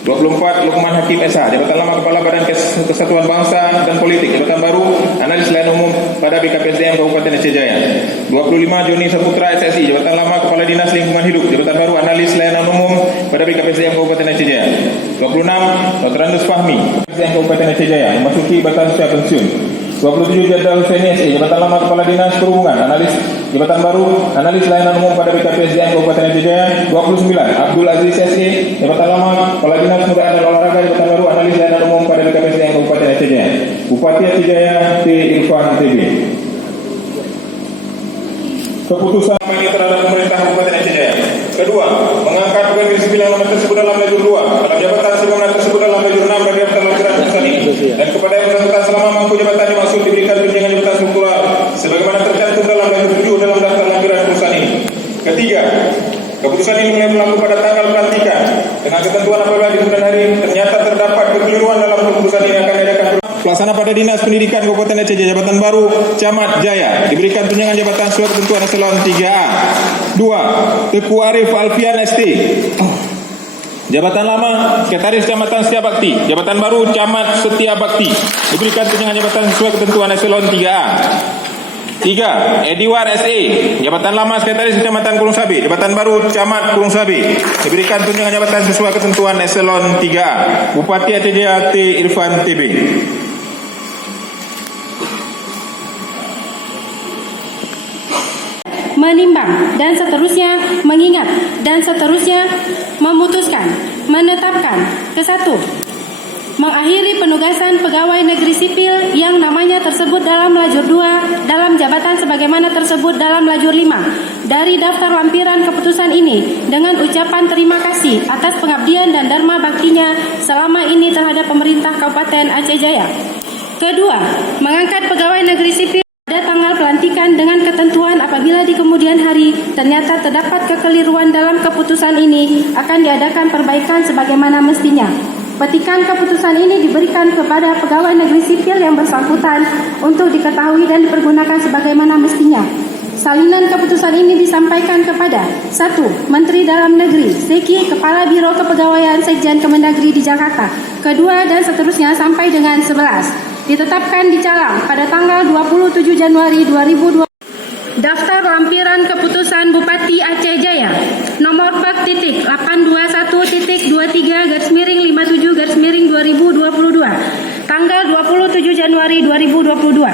24 Lukman Hakim SH, Jabatan Lama Kepala Badan Kesatuan Bangsa dan Politik, Jabatan Baru Analis Layanan Umum pada BKPSDM Kabupaten Aceh Jaya. 25 Joni Saputra SSI, Jabatan Lama Kepala Dinas Lingkungan Hidup, Jabatan Baru Analis Layanan Umum pada BKPSDM Kabupaten Aceh Jaya. 26 Dr. Andus Fahmi, BKPSDM Kabupaten Aceh Jaya, memasuki batas usia pensiun. 27 Jadal Husaini SE, Jabatan Lama Kepala Dinas Perhubungan, Analis Jabatan Baru Analis Layanan Umum pada BKPSDM Kabupaten Aceh Jaya. 29 Abdul Aziz SE, Jabatan Lama Kepala Dinas Muda dan Olahraga, Jabatan Baru Analis Layanan Umum pada BKPSDM Kabupaten Aceh Jaya. Bupati Aceh Jaya T. Irfan TB. Keputusan ini terhadap pemerintah Kabupaten Aceh Jaya. Kedua, mengangkat pegawai negeri sipil yang nomor tersebut dalam lajur 2 dalam jabatan sebagaimana tersebut dalam lajur 6 bagi jabatan lampiran perusahaan ini, dan kepada yang bersangkutan selama mampu jabatan dimaksud diberikan tunjangan jabatan struktural sebagaimana tercantum dalam lajur 7 dalam daftar lampiran perusahaan ini. Ketiga, keputusan ini mulai berlaku pada tanggal pelantikan dengan ketentuan apabila di kemudian hari ternyata terdapat kekeliruan dalam keputusan ini akan diadakan pelaksana pada Dinas Pendidikan Kabupaten Aceh Jaya, Jabatan Baru Camat Jaya, diberikan tunjangan jabatan sesuai ketentuan eselon 3A. 2. Teku Arif Alfian ST, Jabatan Lama Sekretaris Kecamatan Setia Bakti, Jabatan Baru Camat Setia Bakti, diberikan tunjangan jabatan sesuai ketentuan eselon 3A. 3. Ediwar SE, Jabatan Lama Sekretaris Kecamatan Kurung Sabi, Jabatan Baru Camat Kurung Sabi, diberikan tunjangan jabatan sesuai ketentuan eselon 3A. Bupati Aceh Jaya T. Irfan TB. Menimbang dan seterusnya, mengingat dan seterusnya, memutuskan, menetapkan. Ke-1, mengakhiri penugasan pegawai negeri sipil yang namanya tersebut dalam lajur 2 dalam jabatan sebagaimana tersebut dalam lajur 5 dari daftar lampiran keputusan ini dengan ucapan terima kasih atas pengabdian dan dharma baktinya selama ini terhadap pemerintah Kabupaten Aceh Jaya. Kedua, mengangkat pegawai negeri sipil pada tanggal pelantikan dengan ketentuan apabila di kemudian hari ternyata terdapat kekeliruan dalam keputusan ini akan diadakan perbaikan sebagaimana mestinya. Petikan keputusan ini diberikan kepada pegawai negeri sipil yang bersangkutan untuk diketahui dan dipergunakan sebagaimana mestinya. Salinan keputusan ini disampaikan kepada 1. Menteri Dalam Negeri, Seki, Kepala Biro Kepegawaian Sekjen Kemendagri di Jakarta. Kedua dan seterusnya sampai dengan 11. Ditetapkan di Calang pada tanggal 27 Januari 2020. Daftar lampiran keputusan Bupati Aceh Jaya nomor 4.821.23/57/2022 tanggal 27 Januari 2022.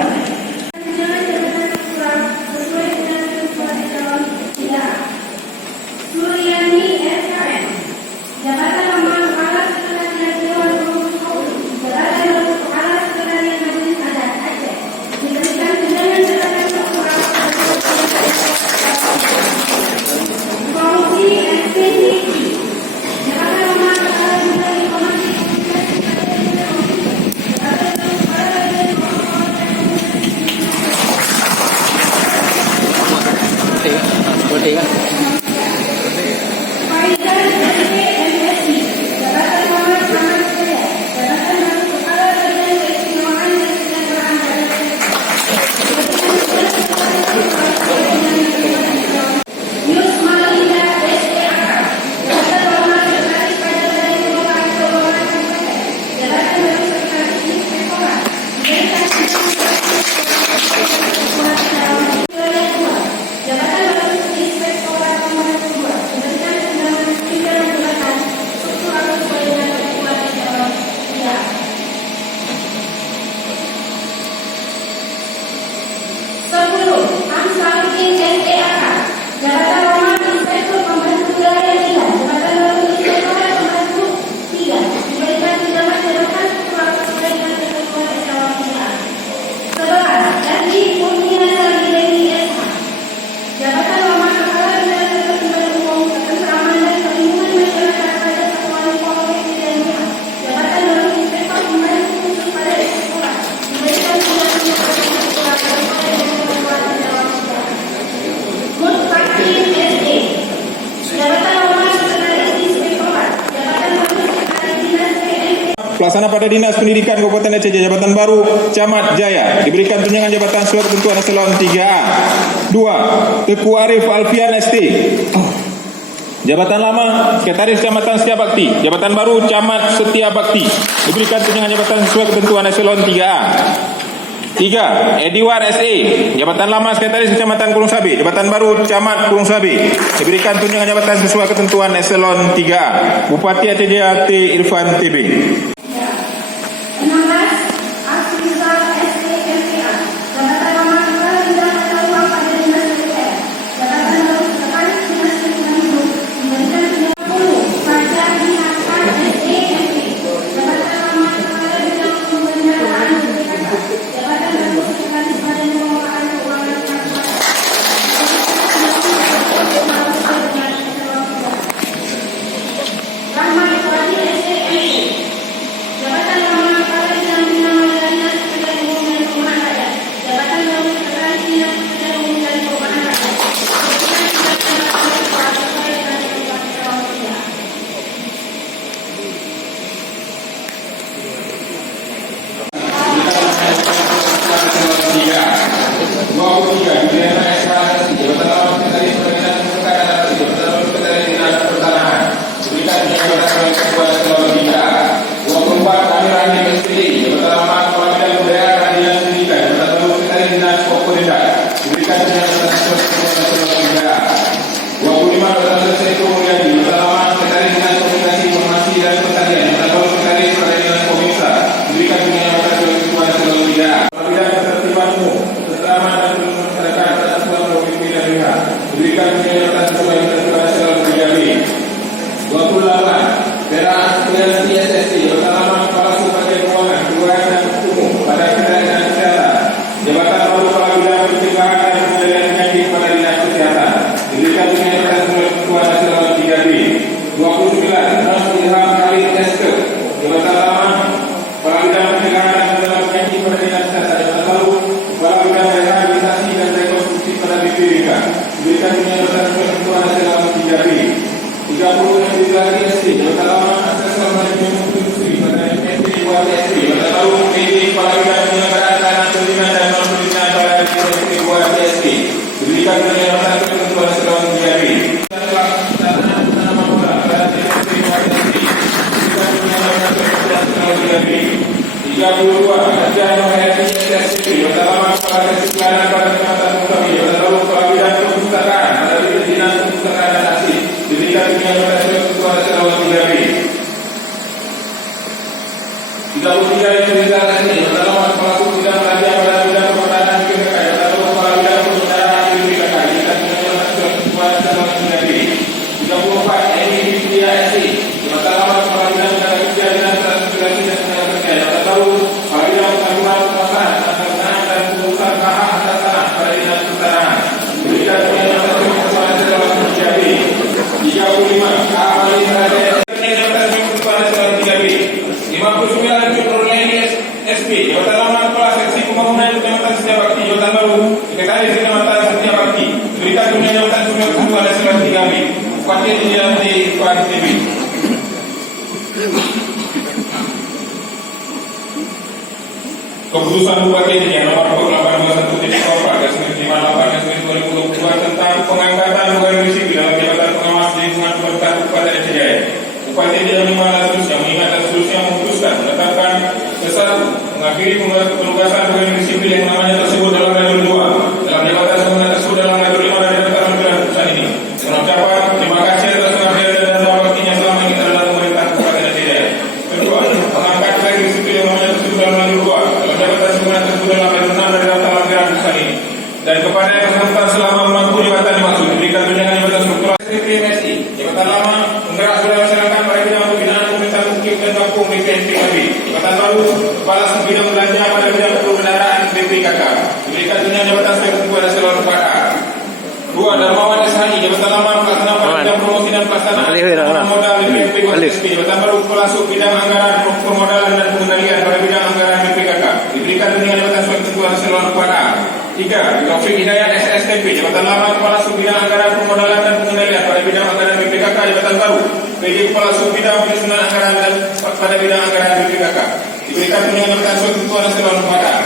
Pelaksana pada Dinas Pendidikan Kabupaten Aceh Jaya, Jabatan Baru Camat Jaya, diberikan tunjangan jabatan sesuai ketentuan eselon 3A. 2. Teku Arif Alfian ST, Jabatan lama, Sekretaris Kecamatan Setia Bakti. Jabatan baru, Camat Setia Bakti. Diberikan tunjangan jabatan sesuai ketentuan eselon 3A. 3. Ediwar SE. Jabatan lama, Sekretaris Kecamatan Kurung Sabi. Jabatan baru, Camat Kurung Sabi. Diberikan tunjangan jabatan sesuai ketentuan eselon 3A. Bupati Aceh Jaya T. Irfan TB. 16. Aktivitas SEMPA. Jabatan lama Kepala Bidang Tata Ruang pada Dinas PUPR. Jabatan baru Sekretaris Dinas Lingkungan Hidup. Diberikan 30. Pajak Dinas SEMP. Jabatan lama Kepala Bidang Pembendaharaan BPKK. Jabatan baru Sekretaris Badan Pengelolaan Keuangan Kabupaten. Rahmat Wali SEMP. Jabatan lama Kepala Bidang Bina Marga Dinas Pekerjaan Umum dan Perumahan Rakyat. Jabatan baru Sekretaris Dinas Pekerjaan Umum dan Perumahan Rakyat. Keputusan Bupati Aceh nomor 2821/58/2022 tentang pengangkatan pegawai negeri sipil dalam jabatan pengawas lingkungan pemerintah Kabupaten Aceh Jaya. Bupati Aceh Jaya seterusnya mengingat dan seterusnya memutuskan menetapkan sesat mengakhiri penugasan pegawai negeri sipil yang namanya tersebut dalam lajur 2 dalam jabatan sementara tersebut dalam lajur 5 dan jabatan pimpinan perusahaan ini. Dengan ucapan terima kasih atas pengabdian dan baktinya selama ini terhadap pemerintah Kabupaten Aceh Jaya. Kedua, mengangkat pegawai negeri sipil yang namanya tersebut dalam lajur 2 dalam jabatan sementara tersebut dalam lajur 6 dan jabatan pimpinan perusahaan ini. Dan kepada yang bersangkutan selama memangku jabatan dimaksud diberikan tunjangan jabatan struktural SPMSI, jabatan lama penggerak sudah masyarakat pada bidang pembinaan pemerintahan hukum dan kampung BPNPKB, jabatan baru kepala bidang belanja pada bidang perbendaharaan BPKK, diberikan tunjangan jabatan sesuai ketentuan eselon 4A. 2. Darmawan SHI, jabatan lama pelaksana pada bidang promosi dan pelaksanaan modal BPNPKB, jabatan baru kepala bidang anggaran permodalan dan pengendalian pada bidang anggaran BPKK, diberikan tunjangan jabatan sesuai ketentuan eselon 4A. 3. Taufik Hidayat SSTP, jabatan lama kepala bidang anggaran permodalan dan pengendalian pada bidang anggaran BPKK, jabatan baru PJ kepala bidang penyusunan anggaran dan pada bidang anggaran BPKK, diberikan tunjangan jabatan sesuai ketentuan eselon 4A.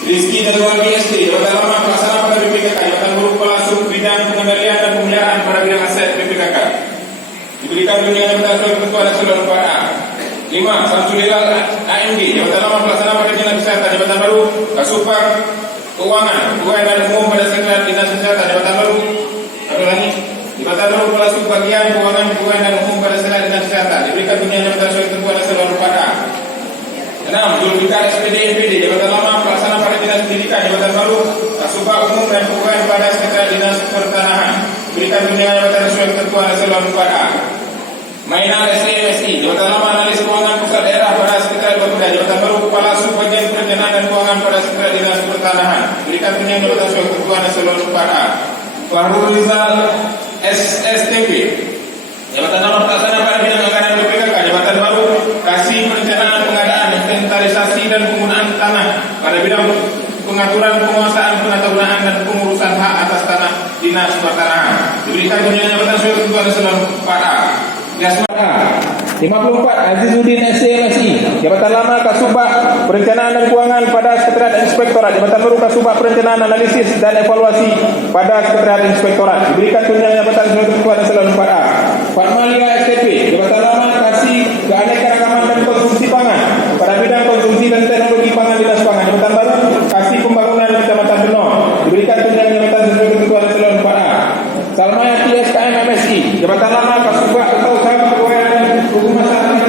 Rizky Januar BSD, Jabatan Lama Pelaksana pada BPKK, Jabatan Guru Kepala Sub Bidang Pengendalian dan Pemeliharaan pada bidang aset BPKK. Diberikan dunia jabatan sebagai Ketua Nasional 4A. 5. Samsulilal AMD, Jabatan Lama Pelaksana pada Dinas Kesehatan, Jabatan Baru Kasubag Keuangan, Pegawai dan Umum pada Sekretariat Dinas Kesehatan, Jabatan Baru. Satu lagi, Jabatan Baru Kepala Sub Bagian Keuangan, Pegawai dan Umum pada Sekretariat Dinas Kesehatan. Diberikan dunia jabatan sebagai Ketua Nasional 4A. 6. Julfikar SPD MPD, Jabatan Lama Pelaksana pada Dinas Pendidikan, Jabatan Baru Kasubag Umum dan Pegawai pada Sekretariat Dinas Pertanahan. Berikan dunia jabatan sesuai Ketua Nasional 4A. Mainan SMSI, Jabatan Lama Analis Keuangan Pusat Daerah pada Sekretariat Bapeda, Jabatan Baru Kepala Sub Bagian Perencanaan dan Keuangan pada Sekretariat Dinas Pertanahan. Berikan dunia jabatan sesuai Ketua Nasional 4A. Fahrul Rizal SSTP, Jabatan Lama Pelaksana pada bidang anggaran BPKK, Jabatan Baru Kasih Perencanaan Pengadaan, Inventarisasi dan Penggunaan Tanah pada bidang pengaturan penguasaan penatagunaan dan pengurusan hak atas tanah Dinas Pertanahan. Diberikan dunia jabatan sesuai Ketua Nasional 4A. Jasman A. 54. Azizuddin SCMSI, Jabatan Lama Kasubag Perencanaan dan Keuangan pada Sekretariat Inspektorat, Jabatan Baru Kasubag Perencanaan Analisis dan Evaluasi pada Sekretariat Inspektorat. Diberikan dunia jabatan sebagai Ketua Nasional 4A. Fatmalia STP, Jabatan Lama Kasih Keanekaragaman dan Konsumsi Pangan pada bidang konsumsi dan teknologi pangan Dinas Pangan, Jabatan Baru Kasih Pembangunan Kecamatan Benor. Diberikan dunia jabatan sebagai Ketua Nasional 4A. Salmayati SKM MSI, Jabatan Lama Kasubag Usaha Kepegawaian dan Hukum Masyarakat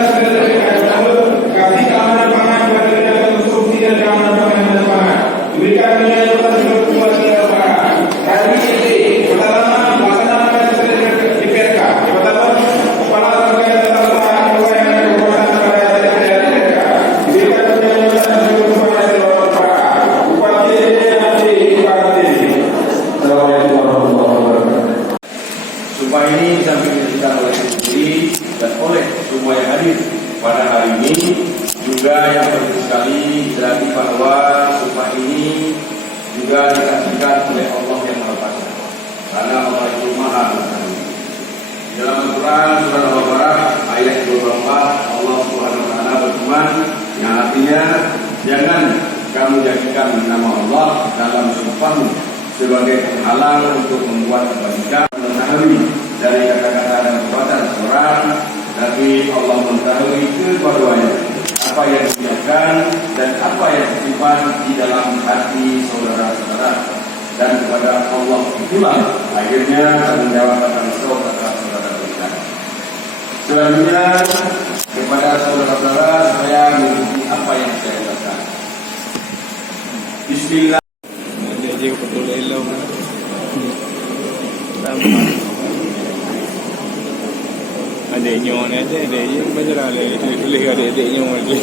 Kasih Keamanan Pangan pada bidang konsumsi dan keamanan pangan dan pangan. Diberikan dunia jabatan sebagai Ketua Nasional 4A. Kali ini, Jabatan Lama Pelaksana pada Sekretariat DPRK, Jabatan Baru Kepala Rangkaian Tata Usaha Kepegawaian dan Kekuasaan pada Sekretariat DPRK. Diberikan dunia jabatan sebagai Ketua Nasional 4A. Bupati Assalamualaikum warahmatullahi wabarakatuh. Sumpah ini disampaikan dilaksanakan oleh saya sendiri dan oleh semua yang hadir pada hari ini, juga yang penting sekali berarti bahwa sumpah ini juga disaksikan oleh Allah yang Maha Kuasa, karena Allah itu Maha Mengetahui. Dalam Al-Quran surah Al-Baqarah ayat 24, Allah Subhanahu Wa Taala berfirman yang artinya, jangan kamu jadikan nama Allah dalam sumpahmu sebagai penghalang untuk membuat kebaikan. Mengetahui dari kata-kata dan perbuatan seorang, tapi Allah mengetahui kedua-duanya, apa yang diucapkan dan apa yang disimpan di dalam hati saudara-saudara, dan kepada Allah itulah akhirnya tanggung jawab akan saudara-saudara berikan. Selanjutnya kepada saudara-saudara saya mengikuti apa yang saya katakan. Bismillah. Dia betul elok. Adiknya ni ada, adiknya macam mana? Boleh ada adiknya lagi.